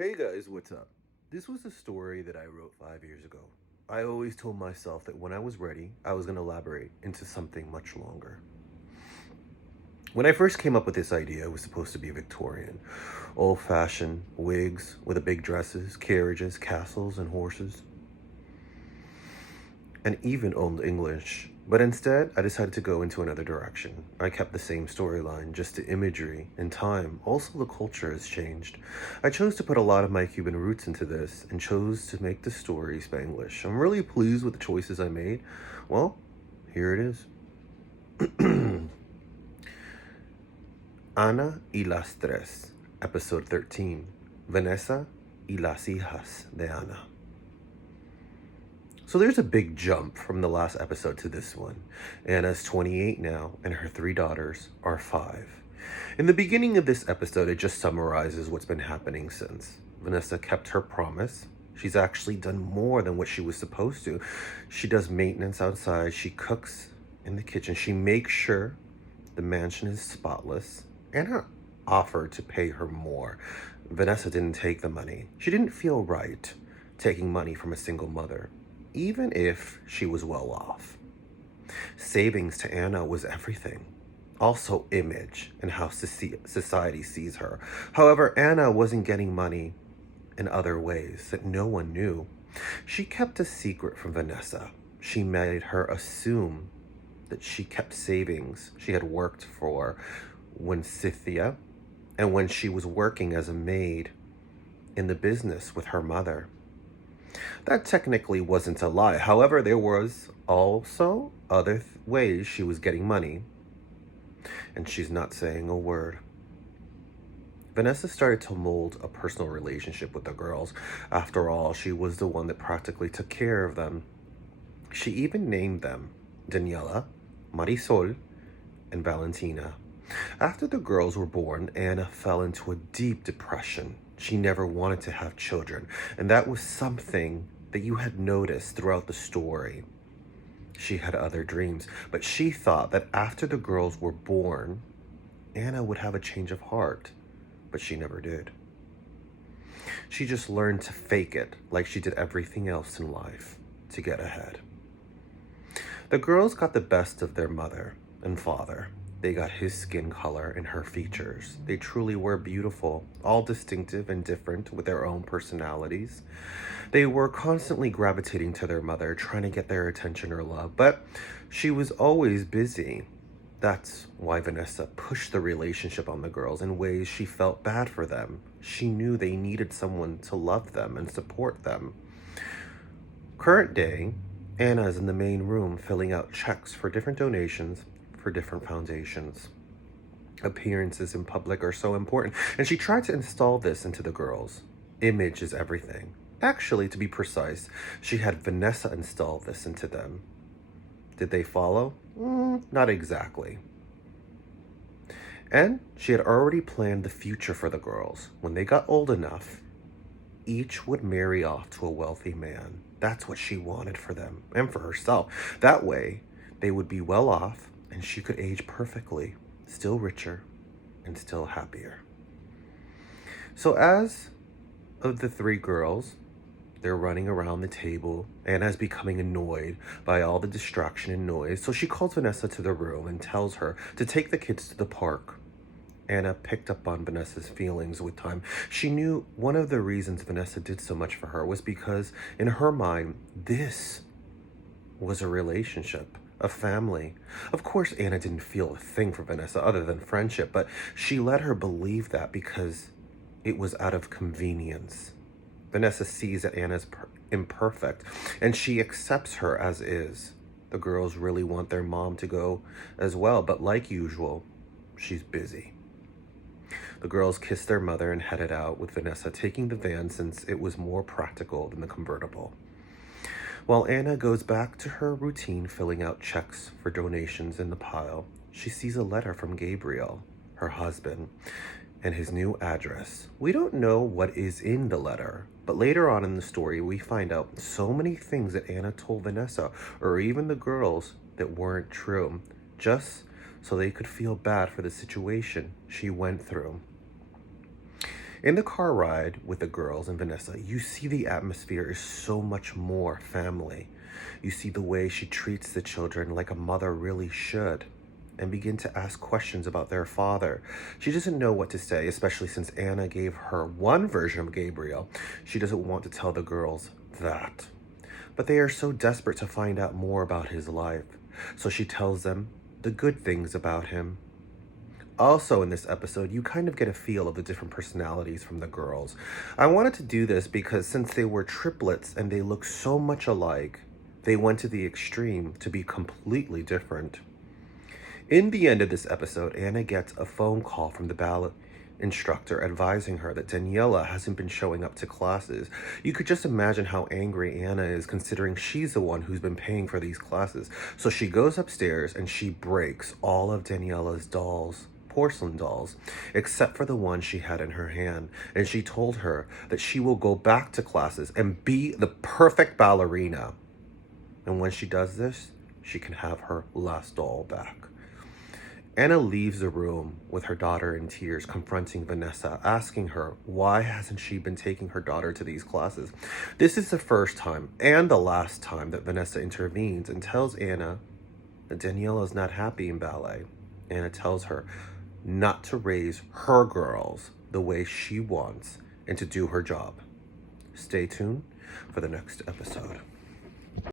Hey guys, what's up? This was a story that I wrote 5 years ago. I always told myself that when I was ready, I was going to elaborate into something much longer. When I first came up with this idea, it was supposed to be Victorian. Old fashioned wigs with the big dresses, carriages, castles, and horses, and even Old English. But instead, I decided to go into another direction. I kept the same storyline, just the imagery and time. Also, the culture has changed. I chose to put a lot of my Cuban roots into this and chose to make the story Spanglish. I'm really pleased with the choices I made. Well, here it is. Ana y las Tres, Episode 13. Vanessa y las hijas de Ana. So there's a big jump from the last episode to this one. Anna's 28 now, and her three daughters are 5. In the beginning of this episode, it just summarizes what's been happening since. Vanessa kept her promise. She's actually done more than what she was supposed to. She does maintenance outside, she cooks in the kitchen, she makes sure the mansion is spotless. Anna offered to pay her more. Vanessa didn't take the money. She didn't feel right taking money from a single mother, even if she was well off. Savings to Anna was everything. Also image and how society sees her. However, Anna wasn't getting money in other ways that no one knew. She kept a secret from Vanessa. She made her assume that she kept savings she had worked for when Scythia and when she was working as a maid in the business with her mother. That technically wasn't a lie. However, there was also other ways she was getting money, and she's not saying a word. Vanessa started to mold a personal relationship with the girls. After all, she was the one that practically took care of them. She even named them Daniela, Marisol, and Valentina. After the girls were born, Anna fell into a deep depression. She never wanted to have children, and that was something that you had noticed throughout the story. She had other dreams, but she thought that after the girls were born, Anna would have a change of heart, but she never did. She just learned to fake it like she did everything else in life to get ahead. The girls got the best of their mother and father. They got his skin color and her features. They truly were beautiful, all distinctive and different with their own personalities. They were constantly gravitating to their mother, trying to get their attention or love, but she was always busy. That's why Vanessa pushed the relationship on the girls in ways she felt bad for them. She knew they needed someone to love them and support them. Current day, Anna is in the main room filling out checks for different donations for different foundations. Appearances in public are so important, and she tried to install this into the girls. Image is everything. Actually, to be precise, she had Vanessa install this into them. Did they follow? Not exactly. And she had already planned the future for the girls. When they got old enough, each would marry off to a wealthy man. That's what she wanted for them and for herself. That way, they would be well off and she could age perfectly, still richer and still happier. So as of the 3 girls, they're running around the table. Anna's becoming annoyed by all the distraction and noise, so she calls Vanessa to the room and tells her to take the kids to the park. Anna picked up on Vanessa's feelings with time. She knew one of the reasons Vanessa did so much for her was because, in her mind, this was a relationship, a family. Of course, Anna didn't feel a thing for Vanessa other than friendship, but she let her believe that because it was out of convenience. Vanessa sees that Anna's imperfect, and she accepts her as is. The girls really want their mom to go as well, but like usual, she's busy. The girls kissed their mother and headed out, with Vanessa taking the van since it was more practical than the convertible. While Anna goes back to her routine filling out checks for donations in the pile, she sees a letter from Gabriel, her husband, and his new address. We don't know what is in the letter, but later on in the story, we find out so many things that Anna told Vanessa, or even the girls, that weren't true, just so they could feel bad for the situation she went through. In the car ride with the girls and Vanessa, you see the atmosphere is so much more family. You see the way she treats the children like a mother really should, and begin to ask questions about their father. She doesn't know what to say, especially since Anna gave her one version of Gabriel. She doesn't want to tell the girls that. But they are so desperate to find out more about his life. So she tells them the good things about him. Also in this episode, you kind of get a feel of the different personalities from the girls. I wanted to do this because since they were triplets and they look so much alike, they went to the extreme to be completely different. In the end of this episode, Anna gets a phone call from the ballet instructor advising her that Daniela hasn't been showing up to classes. You could just imagine how angry Anna is, considering she's the one who's been paying for these classes. So she goes upstairs and she breaks all of Daniela's dolls, porcelain dolls, except for the one she had in her hand. And she told her that she will go back to classes and be the perfect ballerina. And when she does this, she can have her last doll back. Anna leaves the room with her daughter in tears, confronting Vanessa, asking her why hasn't she been taking her daughter to these classes. This is the first time and the last time that Vanessa intervenes and tells Anna that Daniela is not happy in ballet. Anna tells her not to raise her girls the way she wants and to do her job. Stay tuned for the next episode.